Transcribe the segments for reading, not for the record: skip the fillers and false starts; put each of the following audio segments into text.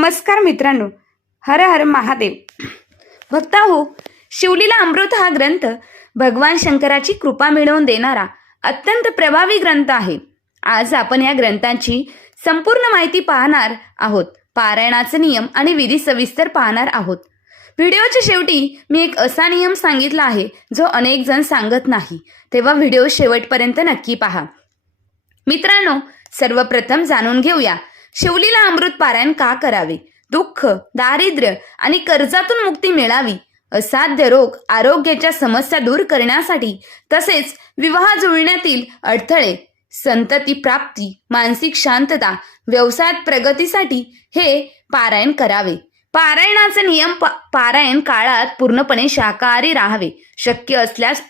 नमस्कार मित्रांनो, हर हर महादेव. भक्ताहो, शिवलीला अमृत हा ग्रंथ भगवान शंकराची कृपा मिळवून देणारा अत्यंत प्रभावी ग्रंथ आहे. आज आपण या ग्रंथाची संपूर्ण माहिती पाहणार आहोत. पारायणाचे नियम आणि विधी सविस्तर पाहणार आहोत. व्हिडिओच्या शेवटी मी एक असा नियम सांगितला आहे जो अनेक जण सांगत नाही, तेव्हा व्हिडिओ शेवटपर्यंत नक्की पहा. मित्रांनो, सर्वप्रथम जाणून घेऊया शिवलीला अमृत पारायण का करावे. दुःख, दारिद्र्य आणि कर्जातून मुक्ती मिळावी, असाध्य रोग, आरोग्याच्या समस्या दूर करण्यासाठी, तसेच विवाह जुळण्यातील अडथळे, संतती प्राप्ती, मानसिक शांतता, व्यवसायात प्रगतीसाठी हे पारायण करावे. पारायणाचे नियम. पारायण काळात पूर्णपणे शाकाहारी राहावे. शक्य असल्यास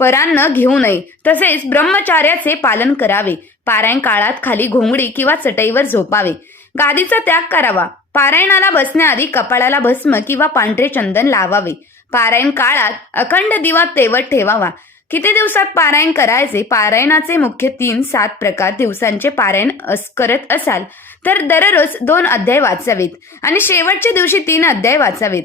परान्न घेऊ नये. तसेच ब्रह्मचार्याचे पालन करावे. पारायण काळात खाली घोंगडी किंवा चटईवर झोपावे. गादीचा त्याग करावा. पारायणाला बसण्याआधी कपाळाला भस्म किंवा पांढरे चंदन लावावे. पारायण काळात अखंड दिवा तेवत ठेवावा. किती दिवसात पारायण करायचे. पारायणाचे मुख्य 3-7 प्रकार. दिवसांचे पारायण करत असाल तर दररोज 2 अध्याय वाचावेत आणि शेवटच्या दिवशी 3 अध्याय वाचावेत.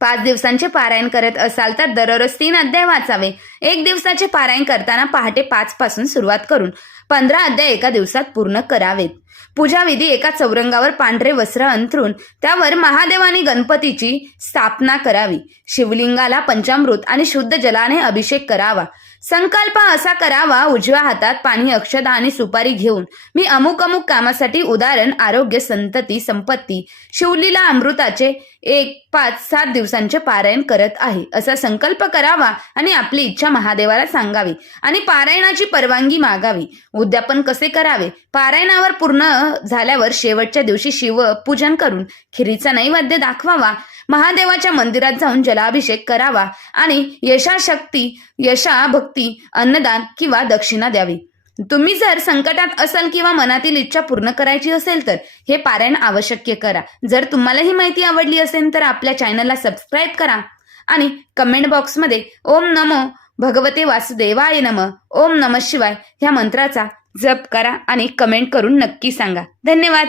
5 दिवसांचे पारायण करत असाल तर दररोज 3 अध्याय वाचावे. 1 दिवसाचे पारायण करताना पहाटे 5 पासून सुरुवात करून 15 अध्याय एका दिवसात पूर्ण करावेत. पूजाविधी. एका चौरंगावर पांढरे वस्त्र अंथरून त्यावर महादेव आणि गणपतीची स्थापना करावी. शिवलिंगाला पंचामृत आणि शुद्ध जलाने अभिषेक करावा. संकल्प असा करावा, उजव्या हातात पाणी, अक्षता आणि सुपारी घेऊन मी अमुक अमुक कामासाठी, उदाहरण आरोग्य, संतती, संपत्ती, शिवलीला अमृताचे 1-5-7 दिवसांचे पारायण करत आहे असा संकल्प करावा आणि आपली इच्छा महादेवाला सांगावी आणि पारायणाची परवानगी मागावी. उद्यापन कसे करावे. पारायणावर पूर्ण झाल्यावर शेवटच्या दिवशी शिवपूजन करून खिरीचा नैवेद्य दाखवावा. महादेवाच्या मंदिरात जाऊन जलाभिषेक करावा आणि यशाभक्ती, अन्नदान किंवा दक्षिणा द्यावी. तुम्ही जर संकटात असाल किंवा मनातील इच्छा पूर्ण करायची असेल तर हे पारायण आवश्यक करा. जर तुम्हाला ही माहिती आवडली असेल तर आपल्या चॅनलला सबस्क्राईब करा आणि कमेंट बॉक्समध्ये ओम नमो भगवते वासुदेवाय नमः, ओम नमः शिवाय ह्या मंत्राचा जप करा आणि कमेंट करून नक्की सांगा. धन्यवाद.